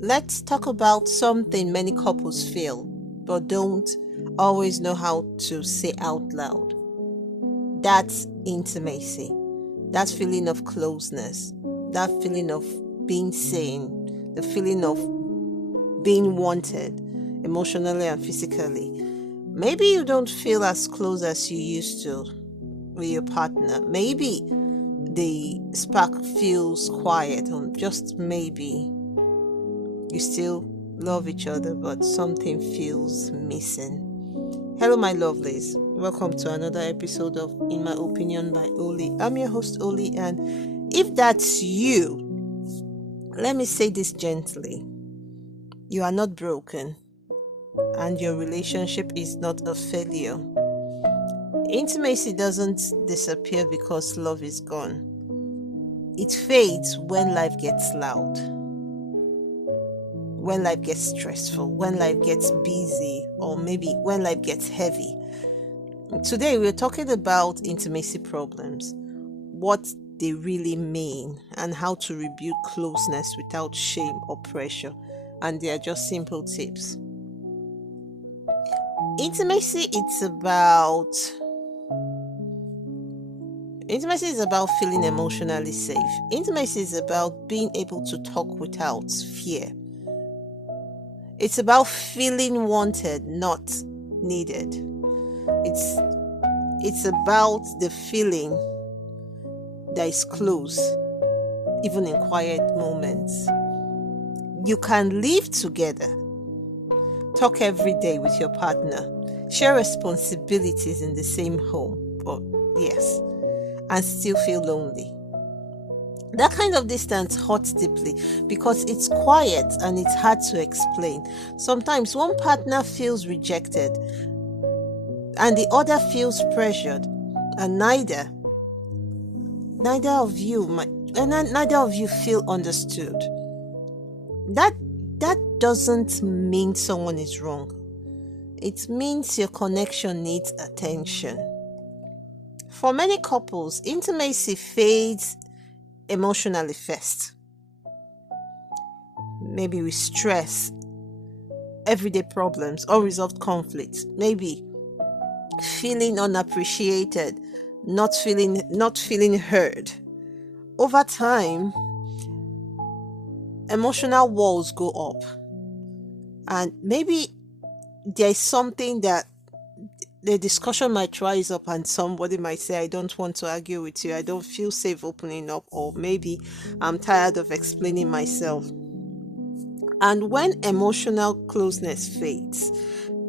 Let's talk about something many couples feel but don't always know how to say out loud. That's intimacy, that feeling of closeness, that feeling of being seen, the feeling of being wanted emotionally and physically. Maybe you don't feel as close as you used to with your partner. Maybe the spark feels quiet, or just maybe you still love each other, but something feels missing. Hello, my lovelies. Welcome to another episode of In My Opinion by Oli. I'm your host, Oli, and if that's you, let me say this gently. You are not broken, and your relationship is not a failure. Intimacy doesn't disappear because love is gone. It fades when life gets loud, when life gets stressful, when life gets busy, or maybe when life gets heavy. Today, we're talking about intimacy problems, what they really mean, and how to rebuild closeness without shame or pressure. And they are just simple tips. Intimacy, Intimacy is about feeling emotionally safe. Intimacy is about being able to talk without fear. It's about feeling wanted, not needed. It's about the feeling that is close, even in quiet moments. You can live together, talk every day with your partner, share responsibilities in the same home, but yes, and still feel lonely. That kind of distance hurts deeply because it's quiet and it's hard to explain. Sometimes one partner feels rejected and the other feels pressured, and neither of you feel understood. That that doesn't mean someone is wrong. It means your connection needs attention. For many couples, intimacy fades emotionally first. Maybe with stress, everyday problems, unresolved conflicts, maybe feeling unappreciated, not feeling heard. Over time, emotional walls go up, and maybe there is something that the discussion might rise up, and somebody might say, I don't want to argue with you, I don't feel safe opening up, or maybe I'm tired of explaining myself. And when emotional closeness fades,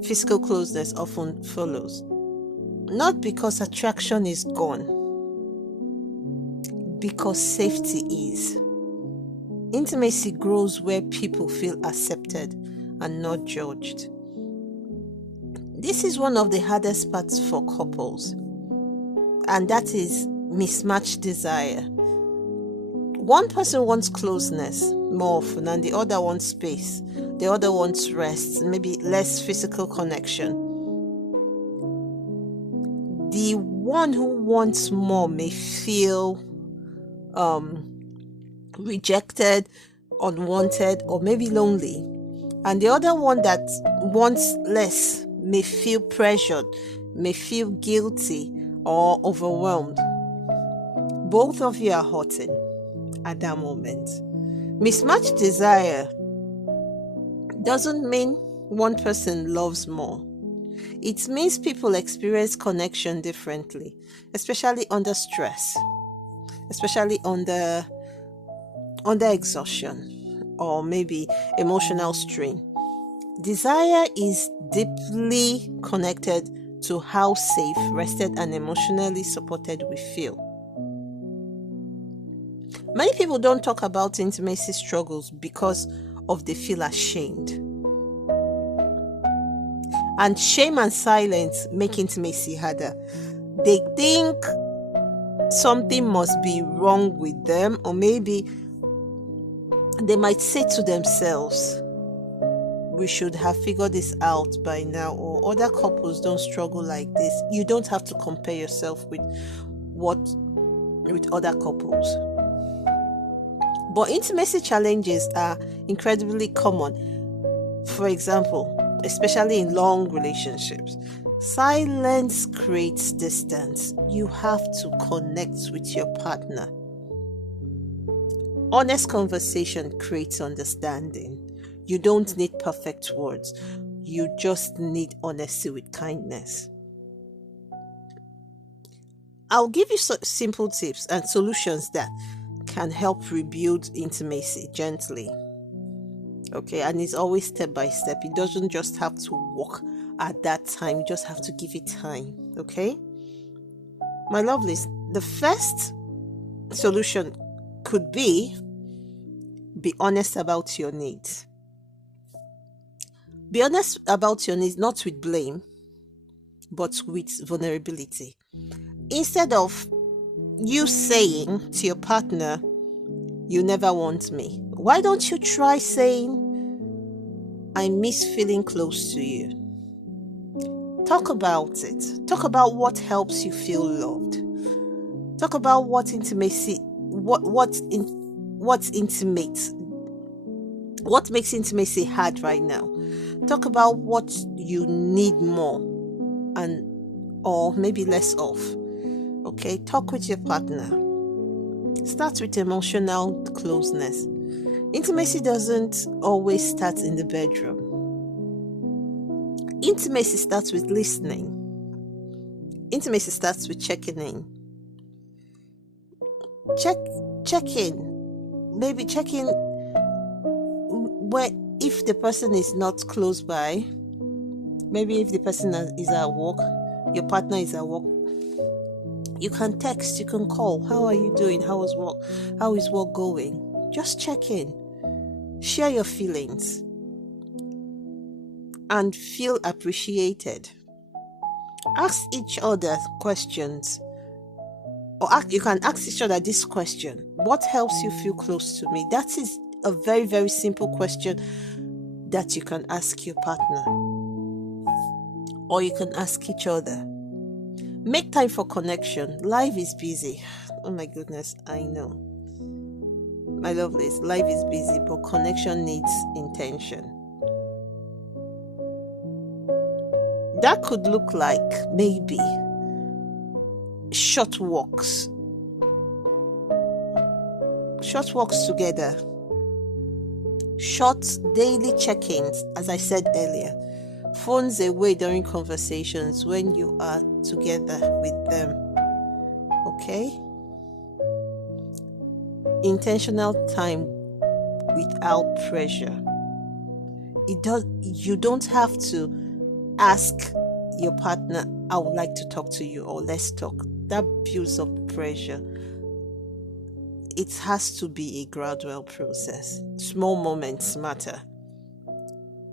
physical closeness often follows. Not because attraction is gone, because safety is. Intimacy grows where people feel accepted and not judged. This is one of the hardest parts for couples, and that is mismatched desire. One person wants closeness more often, and the other wants space. The other wants rest, maybe less physical connection. The one who wants more may feel rejected, unwanted, or maybe lonely. And the other one that wants less may feel pressured, may feel guilty, or overwhelmed. Both of you are hurting at that moment. Mismatched desire doesn't mean one person loves more. It means people experience connection differently, especially under stress, especially under exhaustion, or maybe emotional strain. Desire is deeply connected to how safe, rested, and emotionally supported we feel. Many people don't talk about intimacy struggles because of they feel ashamed. And shame and silence make intimacy harder. They think something must be wrong with them, or maybe they might say to themselves, we should have figured this out by now, or other couples don't struggle like this. You don't have to compare yourself with other couples. But intimacy challenges are incredibly common. For example, especially in long relationships, silence creates distance. You have to connect with your partner. Honest conversation creates understanding. You don't need perfect words. You just need honesty with kindness. I'll give you simple tips and solutions that can help rebuild intimacy gently. Okay, and it's always step by step. It doesn't just have to work at that time, you just have to give it time. Okay, my lovelies, the first solution could be honest about your needs. Be honest about your needs, not with blame, but with vulnerability. Instead of you saying to your partner, "You never want me," why don't you try saying, "I miss feeling close to you"? Talk about it. Talk about what helps you feel loved. Talk about what intimacy, what's intimate, what makes intimacy hard right now. Talk about what you need more and or maybe less of. Okay, talk with your partner. Start with emotional closeness. Intimacy doesn't always start in the bedroom. Intimacy starts with listening. Intimacy starts with checking in. Check in. Maybe check in where if the person is not close by. Maybe if the person is at work, your partner is at work, you can text, you can call. How are you doing? How is work? How is work going? Just check in. Share your feelings and feel appreciated. Ask each other questions, or you can ask each other this question: what helps you feel close to me? That is a very, very simple question that you can ask your partner, or you can ask each other. Make time for connection. Life is busy. Oh my goodness, I know. My lovelies, life is busy, but connection needs intention. That could look like maybe short walks together, short daily check-ins, as I said earlier. Phones away during conversations when you are together with them. Okay? Intentional time without pressure. You don't have to ask your partner, "I would like to talk to you," or "let's talk." That builds up pressure. It has to be a gradual process. Small moments matter.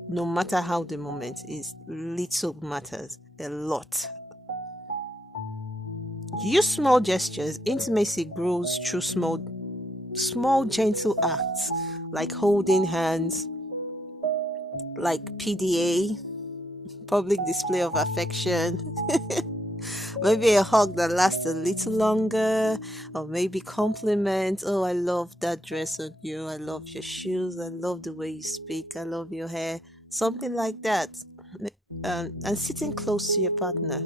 No matter how the moment is, little matters a lot. Use small gestures. Intimacy grows through small gentle acts, like holding hands, like PDA, public display of affection. Maybe a hug that lasts a little longer, or maybe compliments. "Oh, I love that dress on you. I love your shoes. I love the way you speak. I love your hair." Something like that. And sitting close to your partner.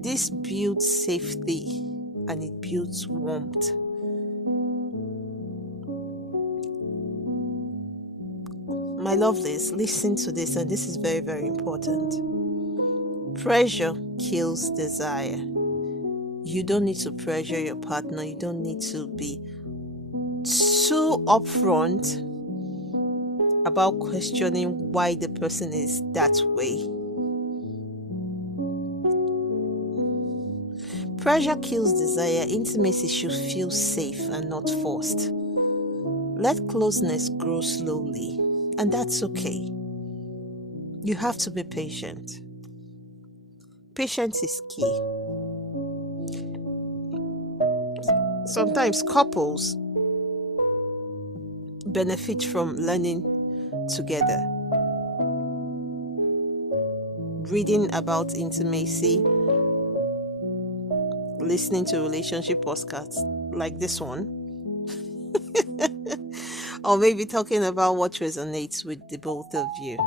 This builds safety and it builds warmth. My lovelies, listen to this, and this is very, very important. Pressure kills desire. You don't need to pressure your partner. You don't need to be too upfront about questioning why the person is that way. Pressure kills desire. Intimacy should feel safe and not forced. Let closeness grow slowly, and that's okay. You have to be patient. Patience is key. Sometimes couples benefit from learning together, reading about intimacy, listening to relationship podcasts like this one, or maybe talking about what resonates with the both of you.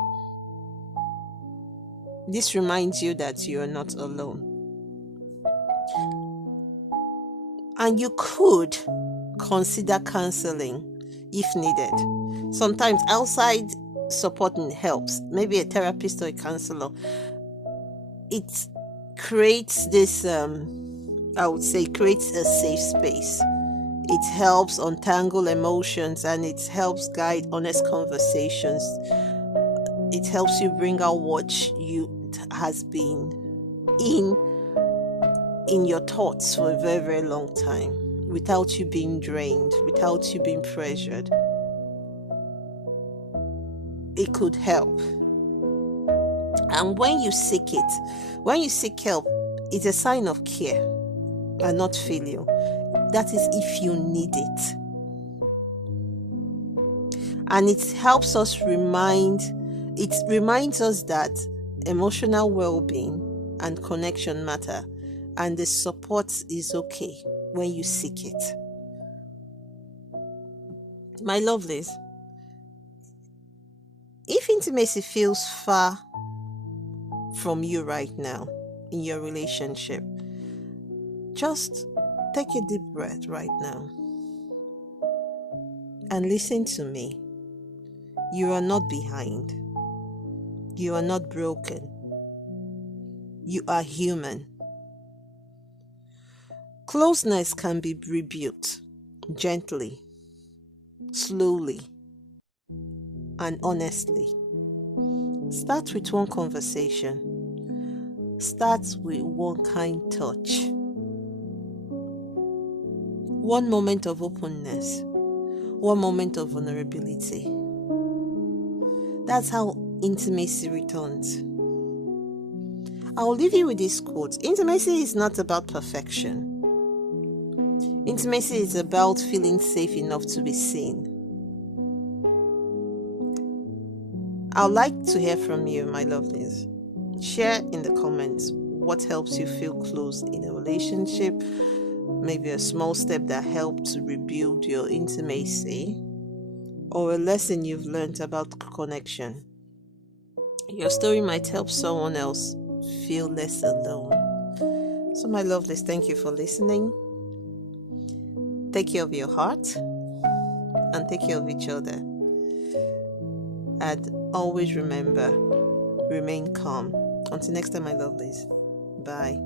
This reminds you that you are not alone. And you could consider counseling if needed. Sometimes outside supporting helps, maybe a therapist or a counselor. It creates this, I would say, creates a safe space. It helps untangle emotions and it helps guide honest conversations. It helps you bring out what you has been in your thoughts for a very, very long time without you being drained, without you being pressured. It could help. And when you seek help, it's a sign of care and not failure. That is if you need it. And it helps us it reminds us that emotional well-being and connection matter, and the support is okay when you seek it. My lovelies, if intimacy feels far from you right now in your relationship, just take a deep breath right now and listen to me. You are not behind. You are not broken. You are human. Closeness can be rebuilt gently, slowly, and honestly. Start with one conversation. Start with one kind touch. One moment of openness. One moment of vulnerability. That's how intimacy returns. I'll leave you with this quote. Intimacy is not about perfection. Intimacy is about feeling safe enough to be seen. I'd like to hear from you, my lovelies. Share in the comments what helps you feel close in a relationship, maybe a small step that helped to rebuild your intimacy, or a lesson you've learned about connection. Your story might help someone else feel less alone. So, my lovelies, thank you for listening. Take care of your heart and take care of each other. And always remember, remain calm. Until next time, my lovelies. Bye.